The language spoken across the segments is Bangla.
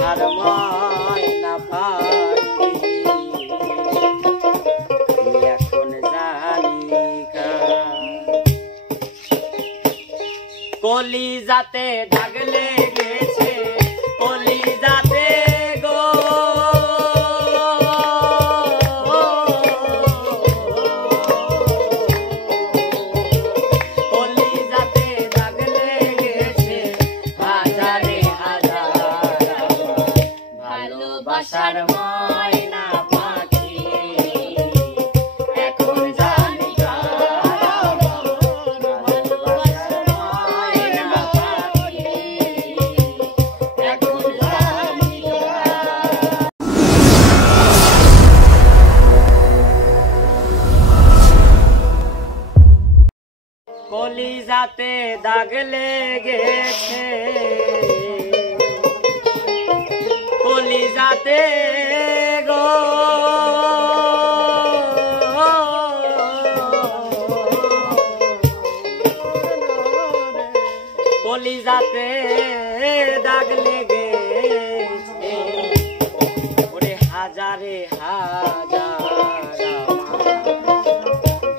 ভালোবাসার ময়না পাখি এখন জানি কলিজাতে দাগ লেগেছে কলিজাতে গো কলিজাতে দাগ লেগেছে হাজারে হাজার ভালোবাসার ময়না পাখি এখন জানি কলিজাতে দাগ লেগেছে কলিজাতে গো কলিজাতে দাগ লেগেছে ওরে হাজারে হাজার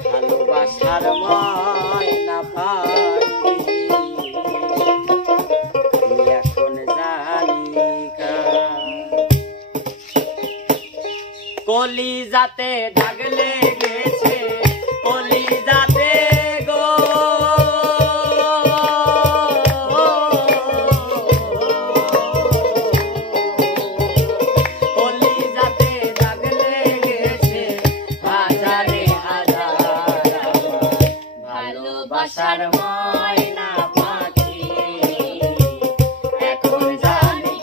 ভালোবাসার ময়না পাখি এখন জানি কলিজাতে দাগ লেগেছে কলিজাতে গো কলিজাতে দাগ লেগেছে হাজারে হাজার ভালোবাসার ময়না পাখি এখন জানি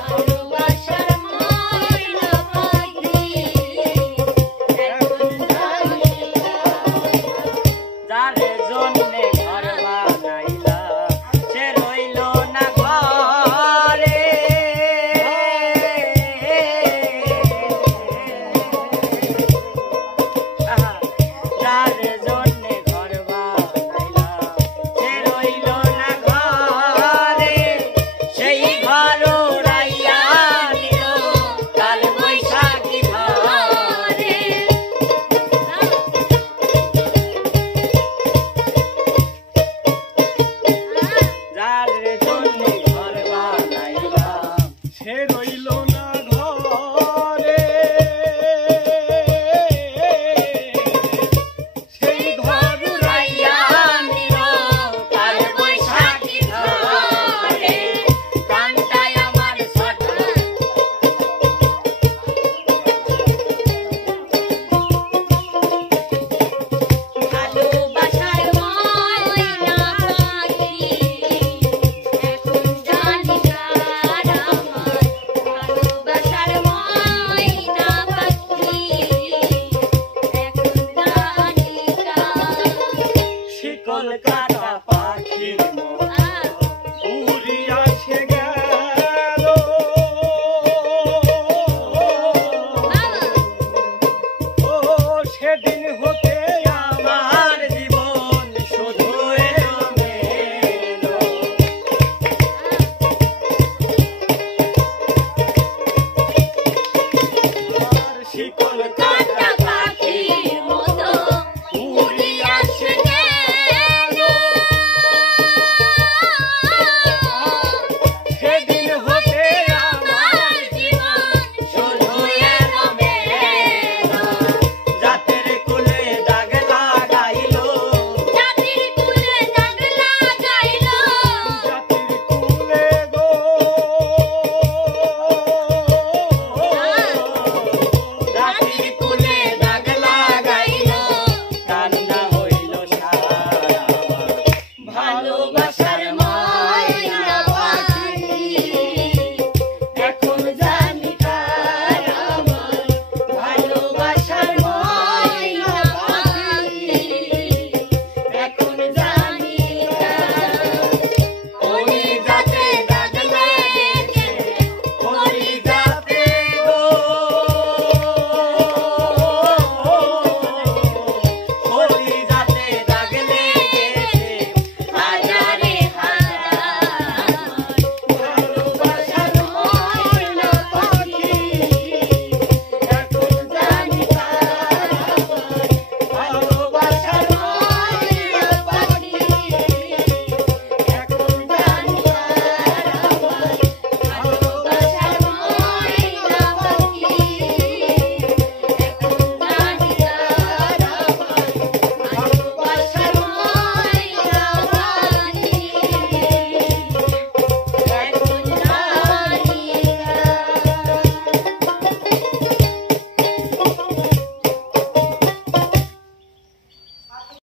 ভালোবাসার ময়না পাখি এখন জানি যারে জন্যে ঘর বানাইলা সে রইল না ঘরে যারে জন্যে ঘর বানাইলা সে রইল না ঘরে সেই ঘর উড়াইয়া নিল কাল বৈশাখী ঘরে যার জন্য